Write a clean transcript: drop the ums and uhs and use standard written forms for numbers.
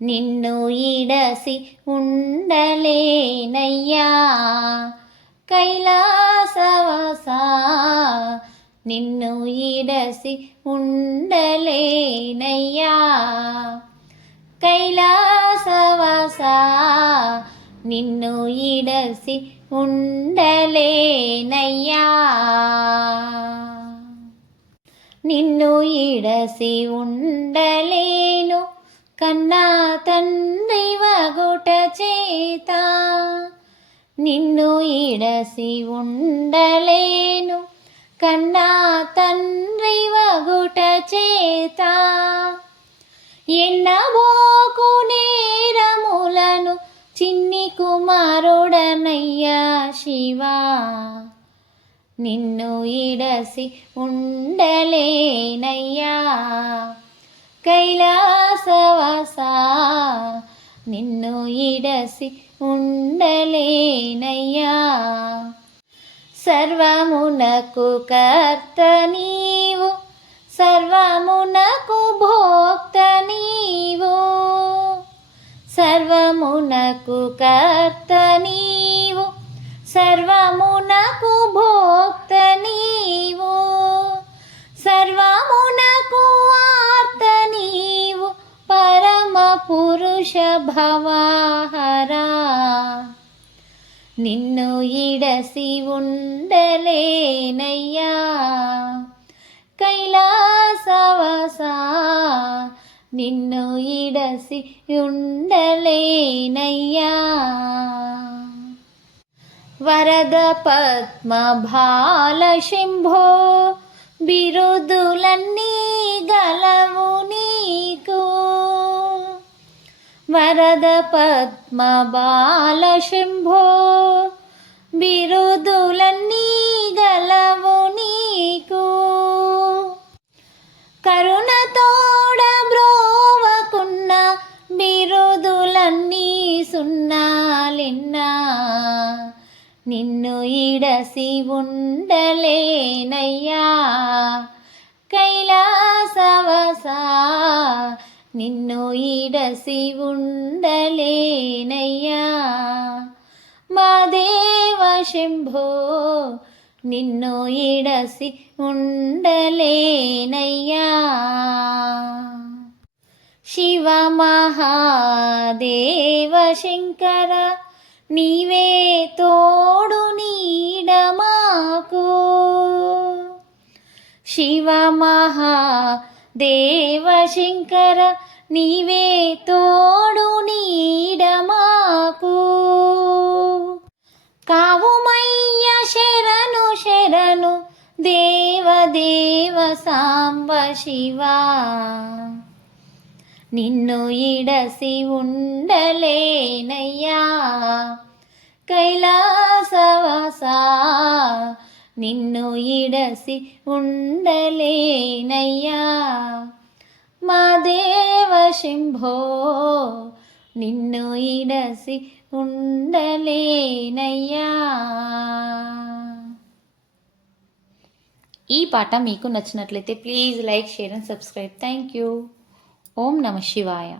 నిన్ను ఈడసి ఉండలేనయ్యా కైలాసవాసా, నిన్ను ఈడసి ఉండలేనయ్యా కైలాసవాసా, నిన్ను ఈడసి ఉండలేనయ్యా. నిన్ను ఈడసి ఉండలేను కన్నా తండ్రి వగుట చేత, నిన్ను ఈడసి ఉండలేను కన్నా తండ్రి వగుట చేత, ఎన్నబోకు నేరములను చిన్ని కుమారుడనయ్యా శివా, నిన్ను ఈడసి ఉండలేనయ్యా కైలాసవాసా, నిన్ను ఈడసి ఉండలేనయ్యా. సర్వమునకు కర్త నీవు, సర్వమునకు భోక్త నీవు, సర్వమునకు కర్త నీవు, సర్వమునకు భోక్త నీవు, సర్వమునకు ఆర్త నీవు, పరమ పురుష భవహరా, నిన్ను ఈడసి ఉండలేనయ్యా కైలాసవాసా, నిన్ను ఈడసి ఉండలేనయ్యా. వరద పద్మ భాల శంభో, బిరుదులన్నీ గలవు నీకు, వరద పద్మ బాల శంభో, బిరుదులన్నీ గలవు నీకు, కరుణతోడ బ్రోవకున్న బిరుదులన్నీ సున్నాలిన్నా, నిన్ను ఈడసి ఉండలేనయ్యా కైలాసవాసా, నిన్ను ఈడసి ఉండలేనయ్యా. మా దేవ శంభో, నిన్ను ఈడసి ఉండలేనయ్యా. శివ మహాదేవ శంకర, నీవే తోడు నీడ మాకు, శివ మహాదేవ శంకర, నీవే తోడు నీడ మాకు, కావుమయ్య శరణు శరణు దేవదేవ సాంబ శివా, నిన్ను ఈడసి ఉండలేనయ్యా కైలాసవాసా, నిన్ను ఈడసి ఉండలేనయ్యా. మా దేవ శంభో, నిన్ను ఈడసి ఉండలేనయ్యా. ఈ పాట మీకు నచ్చినట్లయితే please like, share and subscribe. Thank you. ఓం నమ శివాయ.